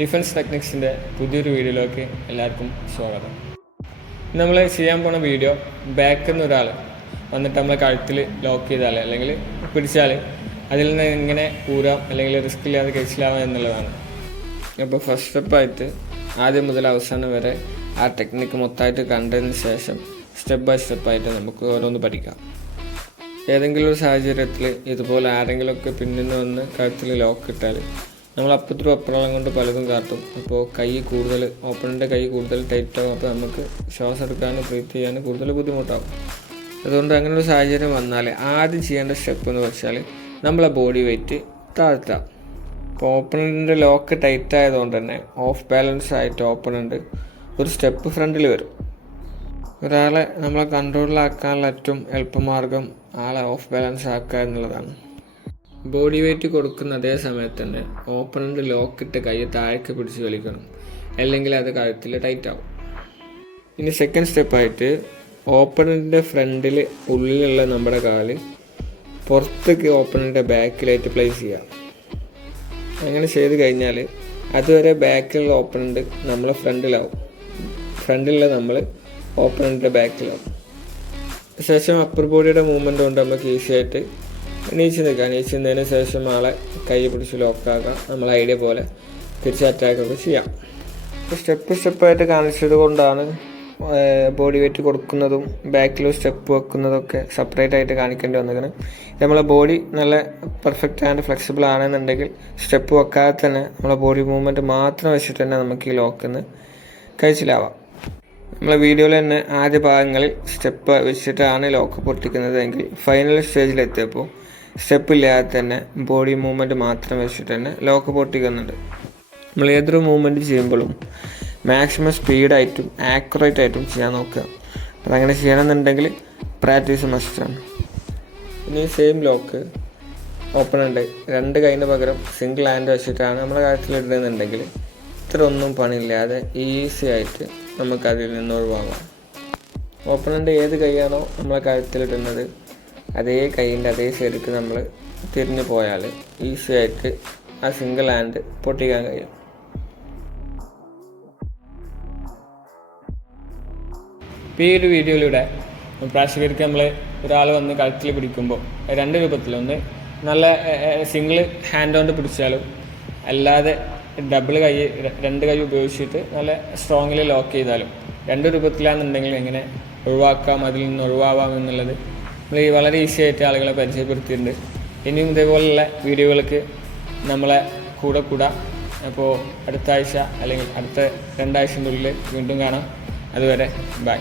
Defence ടെക്നിക്സിൻ്റെ പുതിയൊരു വീഡിയോയിലേക്ക് എല്ലാവർക്കും സ്വാഗതം. നമ്മൾ ചെയ്യാൻ പോണ വീഡിയോ ബാക്കിൽ നിന്ന് ഒരാൾ വന്നിട്ട് നമ്മളെ കഴുത്തിൽ ലോക്ക് ചെയ്താൽ അല്ലെങ്കിൽ പിടിച്ചാൽ അതിൽ നിന്ന് എങ്ങനെ ഊരാം അല്ലെങ്കിൽ റിസ്ക് ഇല്ലാതെ കഴിച്ചിലാവാം എന്നുള്ളതാണ്. അപ്പോൾ ഫസ്റ്റ് സ്റ്റെപ്പായിട്ട് ആദ്യം മുതൽ അവസാനം വരെ ആ ടെക്നിക്ക് മൊത്തമായിട്ട് കണ്ടതിന് ശേഷം സ്റ്റെപ്പ് ബൈ സ്റ്റെപ്പായിട്ട് നമുക്ക് ഓരോന്ന് പഠിക്കാം. ഏതെങ്കിലും ഒരു സാഹചര്യത്തിൽ ഇതുപോലെ ആരെങ്കിലുമൊക്കെ പിന്നിൽ നിന്ന് വന്ന് കഴുത്തിൽ ലോക്ക് ഇട്ടാൽ നമ്മൾ അപ്പുറത്തും അപ്പുറം കൊണ്ട് പലതും കാട്ടും. അപ്പോൾ ഓപ്പണിൻ്റെ കൈ കൂടുതൽ ടൈറ്റ് ആകും. അപ്പോൾ നമുക്ക് ശ്വാസം എടുക്കാനും ബ്രീത്ത് ചെയ്യാനും കൂടുതൽ ബുദ്ധിമുട്ടാകും. അതുകൊണ്ട് അങ്ങനെ ഒരു സാഹചര്യം വന്നാൽ ആദ്യം ചെയ്യേണ്ട സ്റ്റെപ്പ് എന്ന് വെച്ചാൽ നമ്മളെ ബോഡി വെയിറ്റ് താഴ്ത്താം. അപ്പോൾ ഓപ്പണിൻ്റെ ലോക്ക് ടൈറ്റ് ആയതുകൊണ്ട് തന്നെ ഓഫ് ബാലൻസ് ആയിട്ട് ഓപ്പണുണ്ട് ഒരു സ്റ്റെപ്പ് ഫ്രണ്ടിൽ വരും. ഒരാളെ നമ്മളെ കൺട്രോളിലാക്കാനുള്ള ഏറ്റവും എളുപ്പമാർഗം ആളെ ഓഫ് ബാലൻസ് ആക്കുക എന്നുള്ളതാണ്. ബോഡി വെയിറ്റ് കൊടുക്കുന്ന അതേ സമയത്ത് തന്നെ ഓപ്പണിൻ്റെ ലോക്കിട്ട് കൈ താഴേക്ക് പിടിച്ച് വലിക്കണം, അല്ലെങ്കിൽ അത് കഴുത്തിൽ ടൈറ്റ് ആവും. ഇനി സെക്കൻഡ് സ്റ്റെപ്പായിട്ട് ഓപ്പണിൻ്റെ ഫ്രണ്ടിൽ ഉള്ളിലുള്ള നമ്മുടെ കാല് പുറത്തേക്ക് ഓപ്പണിൻ്റെ ബാക്കിലായിട്ട് പ്ലേസ് ചെയ്യാം. അങ്ങനെ ചെയ്ത് കഴിഞ്ഞാൽ അതുവരെ ബാക്കിലുള്ള ഓപ്പണൻ്റ് നമ്മളെ ഫ്രണ്ടിലുള്ള നമ്മൾ ഓപ്പണൻ്റെ ബാക്കിലാവും. ശേഷം അപ്പർ ബോഡിയുടെ മൂവ്മെൻറ്റ് കൊണ്ട് നമുക്ക് ഈസി ആയിട്ട് എണീച്ചതിന് ശേഷം ആളെ കൈ പിടിച്ച് ലോക്കാക്കാം. നമ്മൾ ഐഡിയ പോലെ തിരിച്ച് അറ്റാക്കൊക്കെ ചെയ്യാം. സ്റ്റെപ്പായിട്ട് കാണിച്ചത് കൊണ്ടാണ് ബോഡി വെയിറ്റ് കൊടുക്കുന്നതും ബാക്കിൽ സ്റ്റെപ്പ് വെക്കുന്നതൊക്കെ സെപ്പറേറ്റ് ആയിട്ട് കാണിക്കേണ്ടി വന്നത്. നമ്മളെ ബോഡി നല്ല പെർഫെക്റ്റ് ആൻഡ് ഫ്ലെക്സിബിൾ ആണെന്നുണ്ടെങ്കിൽ സ്റ്റെപ്പ് വെക്കാതെ തന്നെ നമ്മളെ ബോഡി മൂവ്മെൻറ്റ് മാത്രം വെച്ചിട്ട് തന്നെ നമുക്ക് ഈ ലോക്കിന്ന് കഴിച്ചിലാവാം. നമ്മളെ വീഡിയോയിൽ തന്നെ ആദ്യ ഭാഗങ്ങളിൽ സ്റ്റെപ്പ് വെച്ചിട്ടാണ് ലോക്ക് പൊട്ടിക്കുന്നത് എങ്കിൽ ഫൈനൽ സ്റ്റേജിലെത്തിയപ്പോൾ സ്റ്റെപ്പ് ഇല്ലാതെ തന്നെ ബോഡി മൂവ്മെൻറ്റ് മാത്രം വെച്ചിട്ട് തന്നെ ലോക്ക് പൊട്ടിക്കുന്നുണ്ട്. നമ്മൾ ഏതൊരു മൂവ്മെൻറ്റ് ചെയ്യുമ്പോഴും മാക്സിമം സ്പീഡായിട്ടും ആക്യുറേറ്റ് ആയിട്ടും ചെയ്യാൻ നോക്കുക. അതങ്ങനെ ചെയ്യണമെന്നുണ്ടെങ്കിൽ പ്രാക്ടീസ് മസ്റ്റാണ്. ഇനി സെയിം ലോക്ക് ഓപ്പണുണ്ട് രണ്ട് കൈയിന് പകരം സിംഗിൾ ഹാൻഡ് വെച്ചിട്ടാണ് നമ്മളെ കാര്യത്തിലിടുന്നുണ്ടെങ്കിൽ ഇത്ര ഒന്നും പണിയില്ലാതെ ഈസി ആയിട്ട് നമുക്ക് അതിൽ നിന്ന് ഒഴിവാകാം. ഓപ്പണൻ്റെ ഏത് കൈയാണോ നമ്മളെ കഴുത്തിലിടുന്നത് അതേ കൈയിൻ്റെ അതേ സൈഡിലേക്ക് നമ്മൾ തിരിഞ്ഞു പോയാൽ ഈസി ആയിട്ട് ആ സിംഗിൾ ഹാൻഡ് പൊട്ടിക്കാൻ കഴിയും. ഇപ്പോൾ ഈ ഒരു വീഡിയോയിലൂടെ പ്രേക്ഷകർക്ക് നമ്മൾ ഒരാൾ വന്ന് കഴുത്തിൽ പിടിക്കുമ്പോൾ രണ്ട് രൂപത്തിൽ, ഒന്ന് നല്ല സിംഗിൾ ഹാൻഡ് കൊണ്ട് പിടിച്ചാലും അല്ലാതെ രണ്ട് കൈ ഉപയോഗിച്ചിട്ട് നല്ല സ്ട്രോങ്ങിൽ ലോക്ക് ചെയ്താലും രണ്ട് രൂപത്തിലാണെന്നുണ്ടെങ്കിൽ എങ്ങനെ ഒഴിവാക്കാം, അതിൽ നിന്ന് ഒഴിവാവാം എന്നുള്ളത് നമ്മൾ വളരെ ഈസി ആയിട്ട് ആളുകളെ പരിചയപ്പെടുത്തിയിട്ടുണ്ട്. ഇനിയും ഇതേപോലുള്ള വീഡിയോകൾക്ക് നമ്മളെ കൂടാം. അപ്പോൾ അടുത്ത ആഴ്ച അല്ലെങ്കിൽ അടുത്ത 2 ആഴ്ചൻ്റെ ഉള്ളിൽ വീണ്ടും കാണാം. അതുവരെ ബൈ.